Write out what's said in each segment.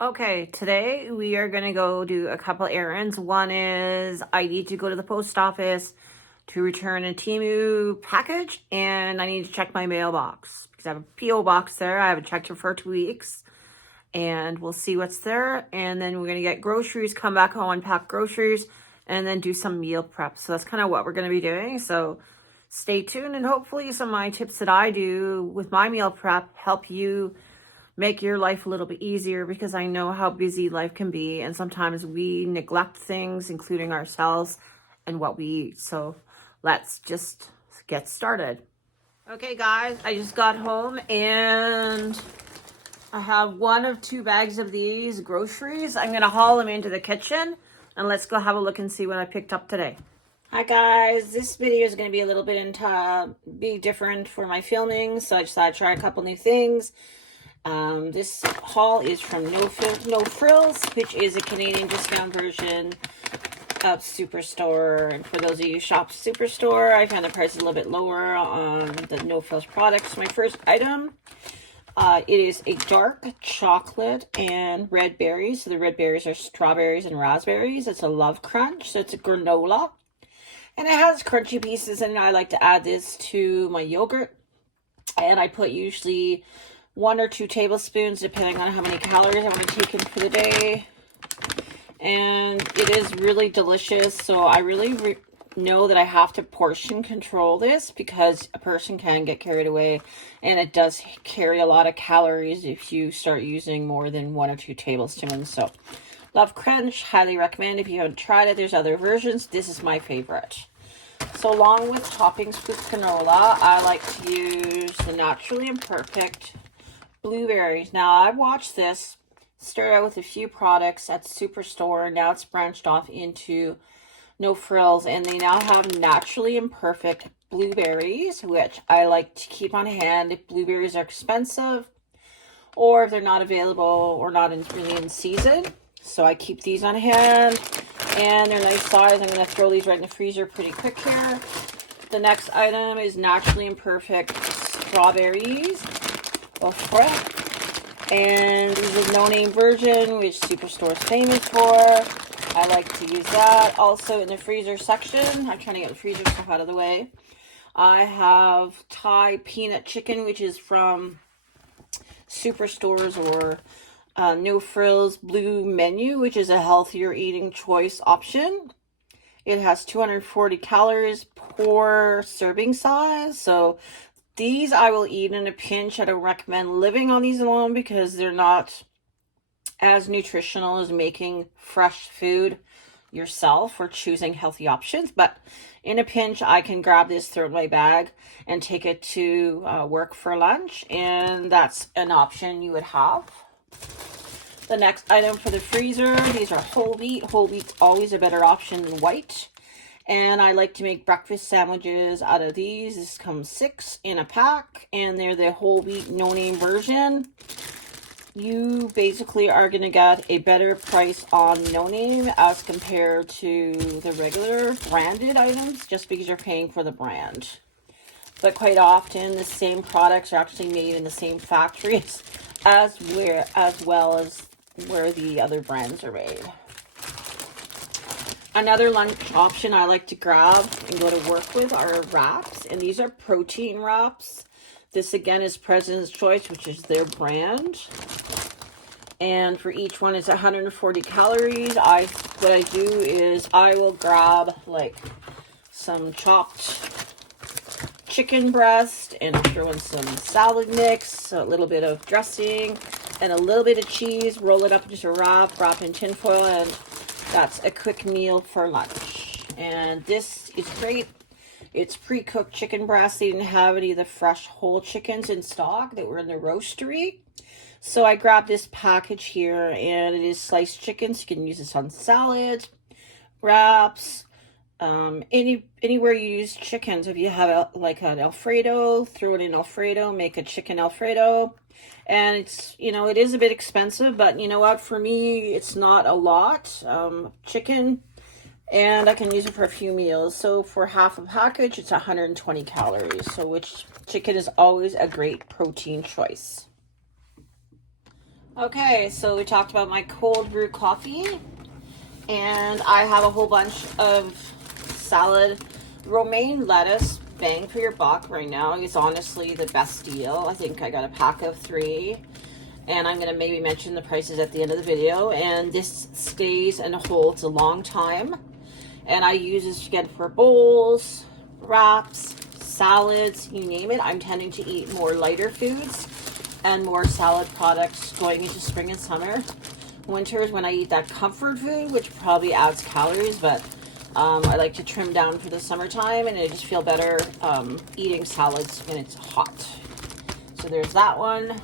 Okay, today we are going to go do a couple errands. One is I need to go to the post office to return a Temu package, and I need to check my mailbox because I have a P.O. box there. I haven't checked it for 2 weeks, and we'll see what's there. And then we're going to get groceries, come back home, unpack groceries, and then do some meal prep. So that's kind of what we're going to be doing. So stay tuned, and hopefully some of my tips that I do with my meal prep help you make your life a little bit easier, because I know how busy life can be, and sometimes we neglect things, including ourselves and what we eat. So let's just get started. Okay guys, I just got home and I have 1 of 2 bags of these groceries. I'm gonna haul them into the kitchen, and let's go have a look and see what I picked up today. Hi guys, this video is going to be a little bit different for my filming, so I decided to try a couple new things. This haul is from No Frills, which is a Canadian discount version of Superstore. And for those of you who shop Superstore, I found the price a little bit lower on the No Frills products. My first item, it is a dark chocolate and red berries. So the red berries are strawberries and raspberries. It's a Love Crunch, so it's a granola. And it has crunchy pieces in it. I like to add this to my yogurt. And I put usually 1 or 2 tablespoons, depending on how many calories I want to take in for the day. And it is really delicious. So I really know that I have to portion control this, because a person can get carried away, and it does carry a lot of calories if you start using more than 1 or 2 tablespoons. So Love Crunch, highly recommend if you haven't tried it. There's other versions. This is my favorite. So along with toppings with granola, I like to use the Naturally Imperfect blueberries. Now, I watched this start out with a few products at Superstore. Now it's branched off into No Frills, and they now have Naturally Imperfect blueberries, which I like to keep on hand if blueberries are expensive, or if they're not available or not really in season. So I keep these on hand, and they're nice size. I'm going to throw these right in the freezer pretty quick here. The next item is Naturally Imperfect strawberries. And this is a no-name version, which Superstore is famous for. I like to use that. Also in the freezer section, I'm trying to get the freezer stuff out of the way, I have Thai peanut chicken, which is from Superstore's or No Frills Blue Menu, which is a healthier eating choice option. It has 240 calories per serving size. So these I will eat in a pinch. I don't recommend living on these alone, because they're not as nutritional as making fresh food yourself or choosing healthy options. But in a pinch, I can grab this, throw it in my bag, and take it to work for lunch. And that's an option you would have. The next item for the freezer, these are whole wheat. Whole wheat's always a better option than white. And I like to make breakfast sandwiches out of these. This comes 6 in a pack, and they're the whole wheat no-name version. You basically are going to get a better price on no-name as compared to the regular branded items, just because you're paying for the brand. But quite often, the same products are actually made in the same factories as well as where the other brands are made. Another lunch option I like to grab and go to work with are wraps, and these are protein wraps. This again is President's Choice, which is their brand. And for each one, it's 140 calories. What I do is I will grab like some chopped chicken breast and throw in some salad mix, a little bit of dressing, and a little bit of cheese. Roll it up into a wrap in tinfoil, and that's a quick meal for lunch. And this is great. It's pre-cooked chicken breast. They didn't have any of the fresh whole chickens in stock that were in the roastery. So I grabbed this package here, and it is sliced chicken. So you can use this on salad, wraps, anywhere you use chickens. If you have like an Alfredo, throw it in Alfredo, make a chicken Alfredo. And it's, it is a bit expensive, but you know what? For me, it's not a lot. Chicken, and I can use it for a few meals. So for half a package, it's 120 calories. So which chicken is always a great protein choice. Okay, so we talked about my cold brew coffee, and I have a whole bunch of salad. Romaine lettuce, bang for your buck right now. It's honestly the best deal. I think I got a pack of 3, and I'm going to maybe mention the prices at the end of the video. And this stays and holds a long time, and I use this again for bowls, wraps, salads, you name it. I'm tending to eat more lighter foods and more salad products going into spring and summer. Winter is when I eat that comfort food, which probably adds calories, but I like to trim down for the summertime, and I just feel better eating salads when it's hot. So there's that one.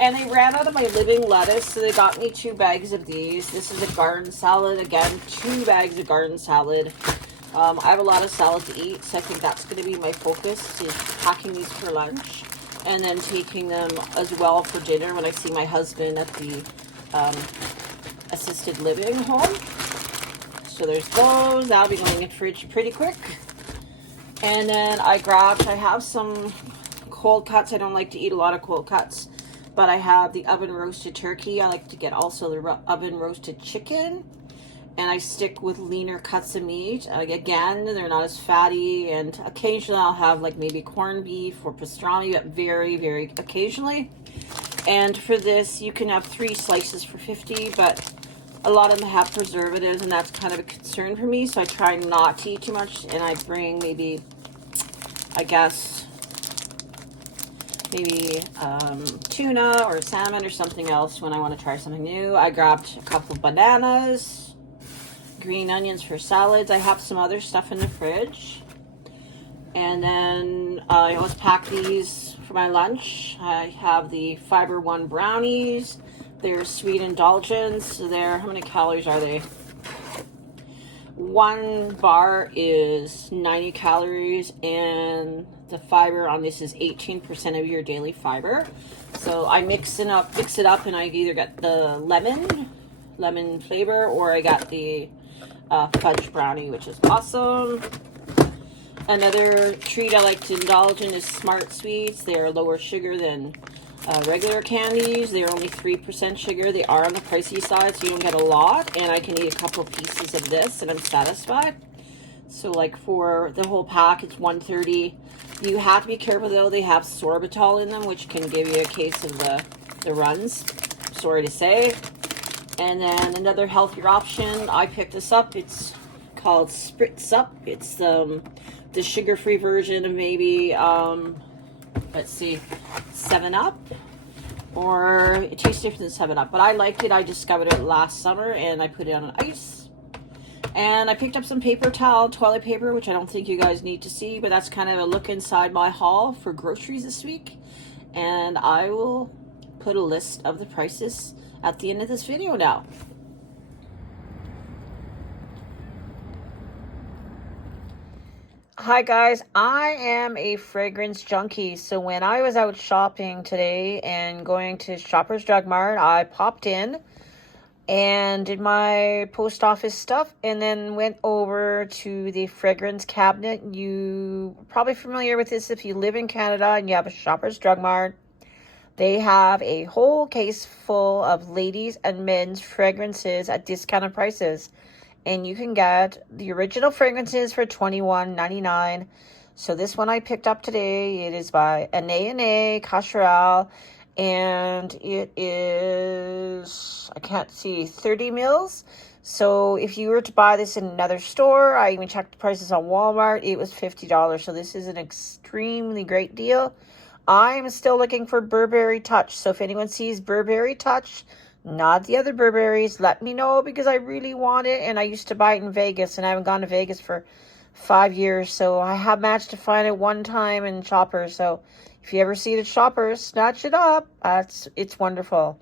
And they ran out of my living lettuce, so they got me 2 bags of these. This is a garden salad. Again, 2 bags of garden salad. I have a lot of salad to eat, so I think that's going to be my focus, is packing these for lunch and then taking them as well for dinner when I see my husband at the assisted living home. So there's those. That'll be going in the fridge pretty quick. And then I have some cold cuts. I don't like to eat a lot of cold cuts, but I have the oven roasted turkey. I like to get also the oven roasted chicken. And I stick with leaner cuts of meat. Again, they're not as fatty, and occasionally I'll have like maybe corned beef or pastrami, but very, very occasionally. And for this, you can have 3 slices for 50, but a lot of them have preservatives, and that's kind of a concern for me, so I try not to eat too much, and I bring maybe, I guess, maybe tuna or salmon or something else when I want to try something new. I grabbed a couple of bananas, green onions for salads. I have some other stuff in the fridge. And then I always pack these for my lunch. I have the Fiber One brownies. They're sweet indulgence. So how many calories are they? 1 bar is 90 calories, and the fiber on this is 18% of your daily fiber. So I mix it up, and I either get the lemon flavor, or I got the fudge brownie, which is awesome. Another treat I like to indulge in is Smart Sweets. They are lower sugar than regular candies. They're only 3% sugar. They are on the pricey side, so you don't get a lot, and I can eat a couple of pieces of this and I'm satisfied. So like for the whole pack, it's $1.30. You have to be careful though, they have sorbitol in them, which can give you a case of the runs, sorry to say. And then another healthier option, I picked this up. It's called Spritz Up. It's the sugar-free version of maybe, let's see, 7-Up. Or it tastes different than 7-Up. But I liked it. I discovered it last summer, and I put it on ice. And I picked up some paper towel, toilet paper, which I don't think you guys need to see. But that's kind of a look inside my haul for groceries this week. And I will put a list of the prices at the end of this video now. Hi guys, I am a fragrance junkie, so when I was out shopping today and going to Shoppers Drug Mart, I popped in and did my post office stuff and then went over to the fragrance cabinet. You are probably familiar with this if you live in Canada and you have a Shoppers Drug Mart. They have a whole case full of ladies and men's fragrances at discounted prices. And you can get the original fragrances for $21.99. So this one I picked up today, it is by Anne Cacharel. And it is, I can't see, 30 mils. So if you were to buy this in another store, I even checked the prices on Walmart, it was $50. So this is an extremely great deal. I'm still looking for Burberry Touch. So if anyone sees Burberry Touch, not the other Burberrys, let me know because I really want it. And I used to buy it in Vegas, and I haven't gone to Vegas for 5 years. So I have managed to find it one time in Shoppers. So if you ever see it at Shoppers, snatch it up. It's wonderful.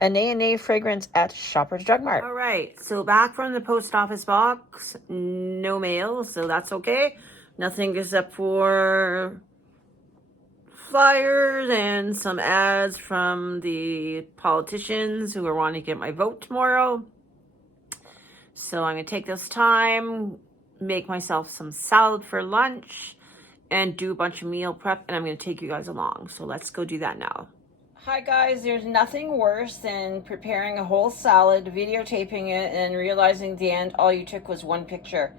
Anne fragrance at Shoppers Drug Mart. All right, so back from the post office box. No mail, so that's okay. Nothing except for flyers and some ads from the politicians who are wanting to get my vote tomorrow. So I'm going to take this time, make myself some salad for lunch, and do a bunch of meal prep, and I'm going to take you guys along. So let's go do that now. Hi guys, there's nothing worse than preparing a whole salad, videotaping it, and realizing at the end all you took was one picture.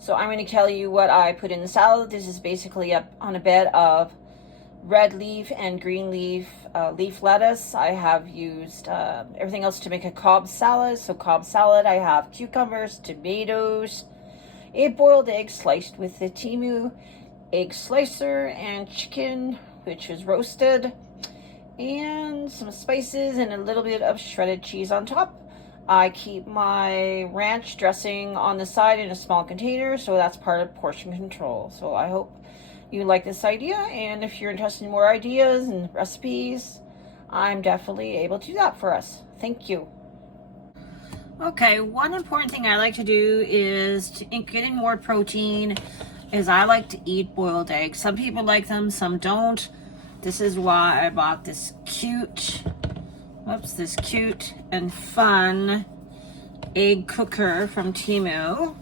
So I'm going to tell you what I put in the salad. This is basically up on a bed of red leaf and green leaf leaf lettuce. I have used everything else to make a Cobb salad. So Cobb salad, I have cucumbers, tomatoes, a boiled egg sliced with the Temu egg slicer, and chicken, which is roasted, and some spices and a little bit of shredded cheese on top. I keep my ranch dressing on the side in a small container, so that's part of portion control. So I hope you like this idea, and if you're interested in more ideas and recipes, I'm definitely able to do that for us. Thank you. Okay, one important thing I like to do is to get in more protein is I like to eat boiled eggs. Some people like them, some don't. This is why I bought this cute and fun egg cooker from Temu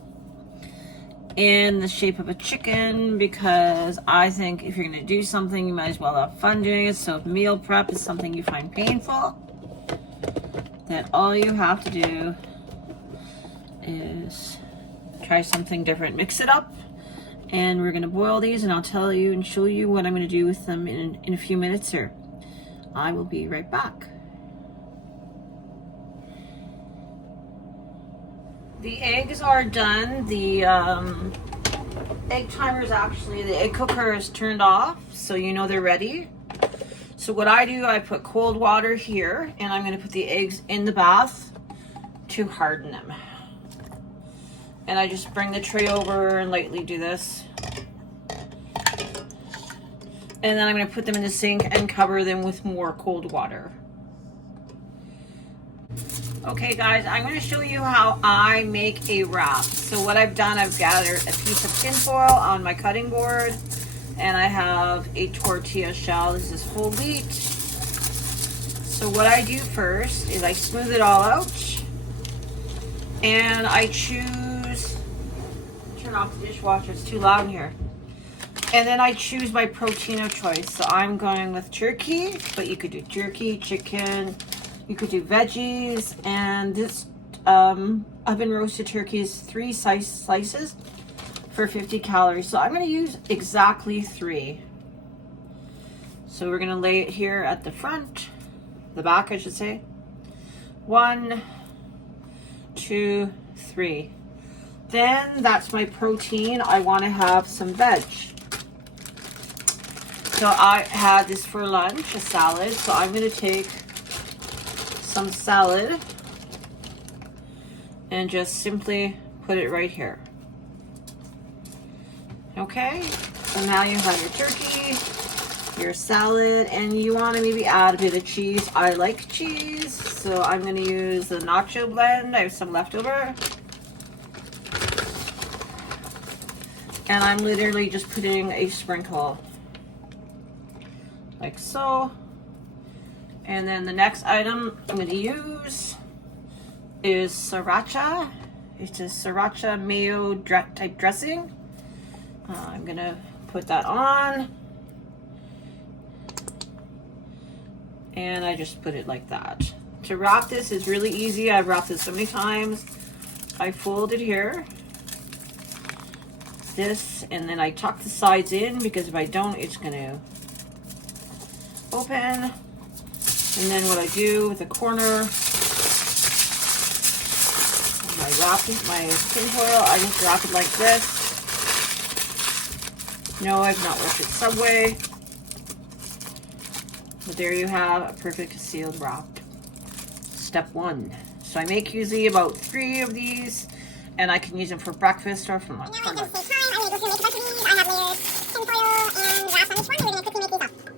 in the shape of a chicken, because I think if you're going to do something, you might as well have fun doing it. So if meal prep is something you find painful, then all you have to do is try something different. Mix it up, and we're going to boil these, and I'll tell you and show you what I'm going to do with them in a few minutes here. I will be right back. The eggs are done. The egg timer is actually, the egg cooker is turned off, so you know they're ready. So what I do, I put cold water here, and I'm going to put the eggs in the bath to harden them. And I just bring the tray over and lightly do this. And then I'm going to put them in the sink and cover them with more cold water. Okay guys, I'm going to show you how I make a wrap. So what I've done, I've gathered a piece of tinfoil on my cutting board, and I have a tortilla shell. This is whole wheat. So what I do first is I smooth it all out, and I choose, turn off the dishwasher, it's too loud in here. And then I choose my protein of choice. So I'm going with turkey, but you could do jerky, chicken, you could do veggies, and this oven roasted turkey is 3 slices for 50 calories. So I'm going to use exactly 3. So we're going to lay it here at the front, the back I should say. 1, 2, 3. Then that's my protein. I want to have some veg. So I had this for lunch, a salad. So I'm going to take some salad and just simply put it right here. Okay, so now you have your turkey, your salad, and you want to maybe add a bit of cheese. I like cheese, so I'm going to use the nacho blend. I have some leftover. And I'm literally just putting a sprinkle like so. And then the next item I'm going to use is sriracha. It's a sriracha mayo type dressing. I'm going to put that on. And I just put it like that. To wrap this is really easy. I've wrapped this so many times. I fold it here. This, and then I tuck the sides in, because if I don't, it's going to open. And then what I do with the corner, I wrap my tinfoil, I just wrap it like this. No, I've not worked at Subway. But there you have a perfect sealed wrap. Step 1. So I make usually about 3 of these, and I can use them for breakfast or for lunch. Now I'm going to save time. I'm going to go through and make a bunch of these. I have layered tinfoil and wrap on each one. We're going to quickly make these up.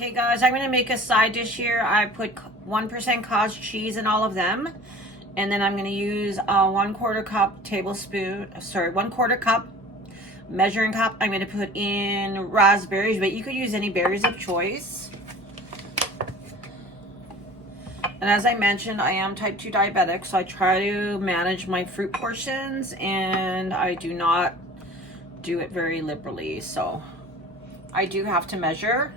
Okay guys, I'm going to make a side dish here. I put 1% cottage cheese in all of them. And then I'm going to use a 1/4 cup tablespoon, 1/4 cup measuring cup. I'm going to put in raspberries, but you could use any berries of choice. And as I mentioned, I am type 2 diabetic, so I try to manage my fruit portions, and I do not do it very liberally, so I do have to measure.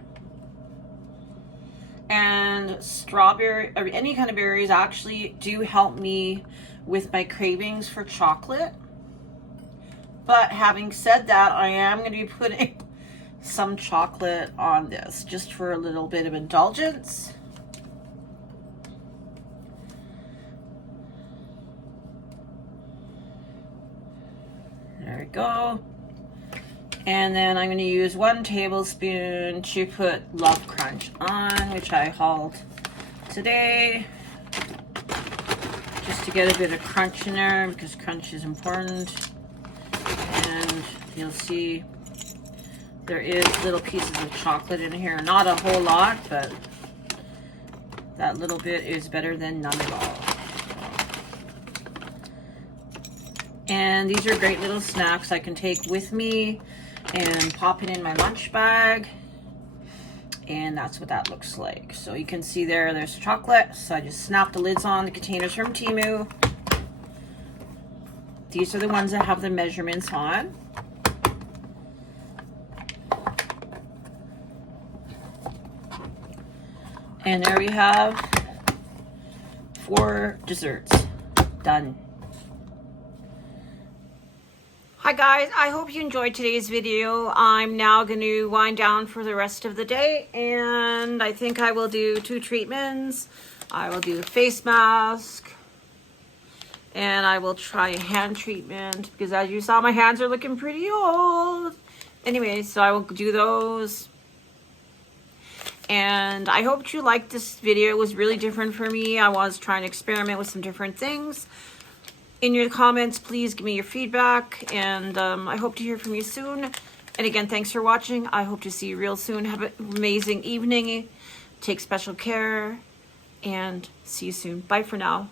And strawberry, or any kind of berries, actually do help me with my cravings for chocolate. But having said that, I am going to be putting some chocolate on this just for a little bit of indulgence. There we go. And then I'm going to use 1 tablespoon to put Love Crunch on, which I hauled today. Just to get a bit of crunch in there, because crunch is important. And you'll see there is little pieces of chocolate in here. Not a whole lot, but that little bit is better than none at all. And these are great little snacks I can take with me and pop it in my lunch bag. And that's what that looks like. So you can see there's chocolate. So I just snap the lids on the containers from Temu. These are the ones that have the measurements on. And there we have 4 desserts done. Hi guys, I hope you enjoyed today's video. I'm now going to wind down for the rest of the day, and I think I will do 2 treatments. I will do a face mask, and I will try a hand treatment, because as you saw, my hands are looking pretty old. Anyway, so I will do those. And I hope you liked this video. It was really different for me. I was trying to experiment with some different things. In your comments, please give me your feedback, and I hope to hear from you soon. And again, thanks for watching. I hope to see you real soon. Have an amazing evening. Take special care, and see you soon. Bye for now.